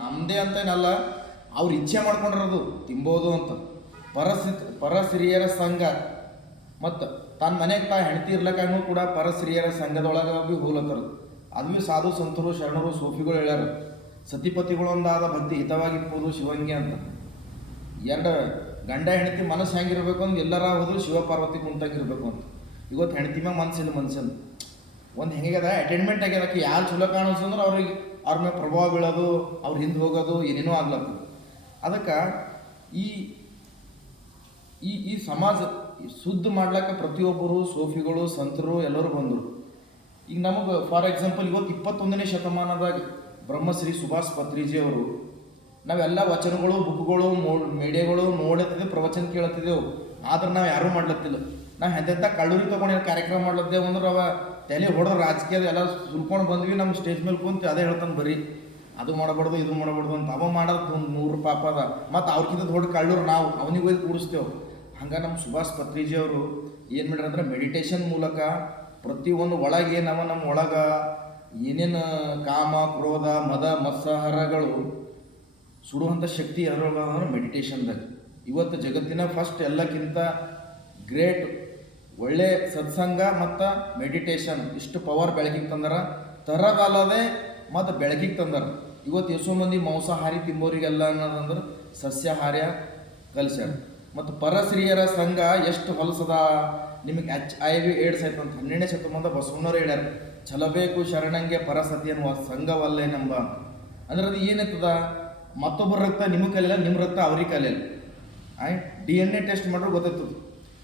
ನಮ್ಮದೇ ಅಂತೇನಲ್ಲ, ಅವ್ರು ಇಚ್ಛೆ ಮಾಡ್ಕೊಂಡಿರೋದು ತಿನ್ಬೋದು ಅಂತ. ಪರಸ್ತ್ರೀಯರ ಸಂಘ ಮತ್ತು ತನ್ನ ಮನೆಗೆ ಹೆಂಡತಿ ಇರ್ಲಕ್ಕೂ ಕೂಡ ಪರಸ್ತ್ರೀಯರ ಸಂಘದೊಳಗೆ ಭೀ ಹೋಗ್ಲತ್ತರದು. ಅದು ಭೀ ಸಾಧು ಸಂತರು ಶರಣರು ಸೂಫಿಗಳು ಹೇಳ್ಯಾರ, ಸತಿಪತಿಗಳೊಂದಾದ ಭಕ್ತಿ ಹಿತವಾಗಿರ್ಬೋದು ಶಿವಂಗಿ ಅಂತ. ಎರಡು ಗಂಡ ಹೆಂಡತಿ ಮನಸ್ಸು ಹೆಂಗಿರ್ಬೇಕು ಅಂದ್ರೆ ಎಲ್ಲರ ಹೋದ್ರು ಶಿವಪಾರ್ವತಿ ಕುಂತಾಗಿರ್ಬೇಕು ಅಂತ. ಇವತ್ತು ಹೆಂಡತಿ ಮ್ಯಾಗ ಮನಸ್ಸಿಲ್ಲ ಮನುಷ್ಯನ ಒಂದು ಹೆಂಗ್ಯದ ಅಟೆಂಡ್ಮೆಂಟ್ ಆಗ್ಯದಕ್ಕೆ ಯಾರು ಚಲೋ ಕಾಣಿಸ್ತಂದ್ರೆ ಅವ್ರಿಗೆ ಅವ್ರ ಮೇಲೆ ಪ್ರಭಾವ ಬೀಳೋದು, ಅವ್ರ ಹಿಂದೆ ಹೋಗೋದು ಏನೇನೋ ಆಗ್ಲತ್ತದ. ಅದಕ್ಕೆ ಈ ಈ ಈ ಸಮಾಜ ಶುದ್ಧ ಮಾಡ್ಲಿಕ್ಕೆ ಪ್ರತಿಯೊಬ್ಬರು ಸೋಫಿಗಳು ಸಂತರು ಎಲ್ಲರೂ ಬಂದರು. ಈಗ ನಮಗೆ ಫಾರ್ ಎಕ್ಸಾಂಪಲ್ ಇವತ್ತು 21ನೇ ಶತಮಾನದಾಗ ಬ್ರಹ್ಮಶ್ರೀ ಸುಭಾಷ್ ಪತ್ರಿಜಿ ಅವರು ನಾವೆಲ್ಲ ವಚನಗಳು ಬುಕ್ಗಳು ಮೀಡಿಯಾಗಳು ನೋಡತ್ತಿದ್ದೇವೆ, ಪ್ರವಚನ ಕೇಳತ್ತಿದ್ದೆವು, ಆದ್ರೆ ನಾವು ಯಾರೂ ಮಾಡ್ಲತ್ತಿಲ್ಲ. ನಾವು ಎಂತೆಂಥ ಕಳ್ಳೂರಿ ತೊಗೊಂಡು ಕಾರ್ಯಕ್ರಮ ಮಾಡ್ಲತ್ತೇವೆ ಅಂದ್ರೆ ಅವ ತಲೆ ಹೊಡೆದು ರಾಜಕೀಯದ ಎಲ್ಲ ಸುಲ್ಕೊಂಡು ಬಂದ್ವಿ. ನಮ್ಮ ಸ್ಟೇಜ್ ಮೇಲೆ ಕುಂತು ಅದೇ ಹೇಳ್ತಾನೆ, ಬರೀ ಅದು ಮಾಡಬಾರ್ದು ಇದು ಮಾಡಬಾರ್ದು ಅಂತ. ಅವ ಮಾಡೋದು ಒಂದು 100 ಪಾಪ ಅದ, ಮತ್ತು ಅವ್ರಿಗಿಂತ ದೊಡ್ಡ ಕಳ್ಳೂರು ನಾವು ಅವನಿಗೆ ಹೋಗಿ ಕೂಡಿಸ್ತೇವೆ. ಹಂಗೆ ನಮ್ಮ ಸುಭಾಷ್ ಪತ್ರಿಜಿ ಅವರು ಏನು ಮಾಡ್ಯಾರ ಅಂದ್ರೆ ಮೆಡಿಟೇಷನ್ ಮೂಲಕ ಪ್ರತಿಯೊಂದು ಒಳಗೆ ನಮ್ಮ ಒಳಗೆ ಏನೇನು ಕಾಮ ಕ್ರೋಧ ಮದ ಮತ್ಸಹರಗಳು ಸುಡುವಂಥ ಶಕ್ತಿ ಅದರೊಳಗೆ ಅಂದ್ರೆ ಮೆಡಿಟೇಷನ್ದಾಗ. ಇವತ್ತು ಜಗತ್ತಿನ ಫಸ್ಟ್ ಎಲ್ಲಕ್ಕಿಂತ ಗ್ರೇಟ್ ಒಳ್ಳೆ ಸತ್ಸಂಗ ಮತ್ತು ಮೆಡಿಟೇಷನ್ ಇಷ್ಟು ಪವರ್ ಬೆಳಕಿಗೆ ತಂದಾರ, ತರದಲ್ಲದೆ ಮತ್ತು ಬೆಳಕಿಗೆ ತಂದಾರ. ಇವತ್ತು ಎಷ್ಟೋ ಮಂದಿ ಮಾಂಸಾಹಾರಿ ತಿಂಬೋರಿಗೆಲ್ಲ ಅನ್ನೋದಂದ್ರೆ ಸಸ್ಯಾಹಾರ್ಯ ಕಲಿಸ್ಯಾರ. ಮತ್ತು ಪರಸ್ತ್ರೀಯರ ಸಂಘ ಎಷ್ಟು ಹೊಲಸದ, ನಿಮಗೆ HIV AIDS ಆಯ್ತು ಅಂತ 12ನೇ ಶತಮಾನದ ಬಸವಣ್ಣವ್ರು ಹೇಳ್ಯಾರ, ಛಲಬೇಕು ಶರಣಂಗೆ ಪರಸತಿ ಅನ್ನುವ ಸಂಘವಲ್ಲೇ ನಂಬ. ಅಂದ್ರೆ ಅದು ಏನಾಯ್ತದ, ಮತ್ತೊಬ್ಬರ ರಕ್ತ ನಿಮಗೆ ಕಲಿಯಲ್ಲ, ನಿಮ್ಮ ರಕ್ತ ಅವ್ರಿಗೆ ಕಲಿಯಲ್ಲ. DNA ಟೆಸ್ಟ್ ಮಾಡ್ರೆ ಗೊತ್ತಾಯ್ತದೆ.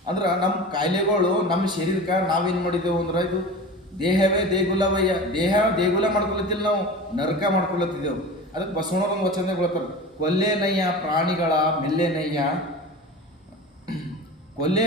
ಅಂದ್ರೆ ನಮ್ಮ ಕಾಯಿಲೆಗಳು ನಮ್ಮ ಶರೀರಕ್ಕೆ ನಾವೇನು ಮಾಡಿದೆವು ಅಂದ್ರೆ ಇದು ದೇಹವೇ ದೇಗುಲವಯ್ಯ, ದೇಹ ದೇಗುಲ ಮಾಡ್ಕೊಳತ್ತಿಲ್ಲ, ನಾವು ನರಕ ಮಾಡ್ಕೊಳತ್ತಿದ್ದೆವು. ಅದಕ್ಕೆ ಬಸವಣ್ಣವ್ರೊಂದು ವಚನ ಹೇಳ್ತಾರೆ, ಕೊಲ್ಲೇನಯ್ಯ ಪ್ರಾಣಿಗಳ ಮೆಲ್ಲೇನಯ್ಯ, ಕೊಲ್ಲೇ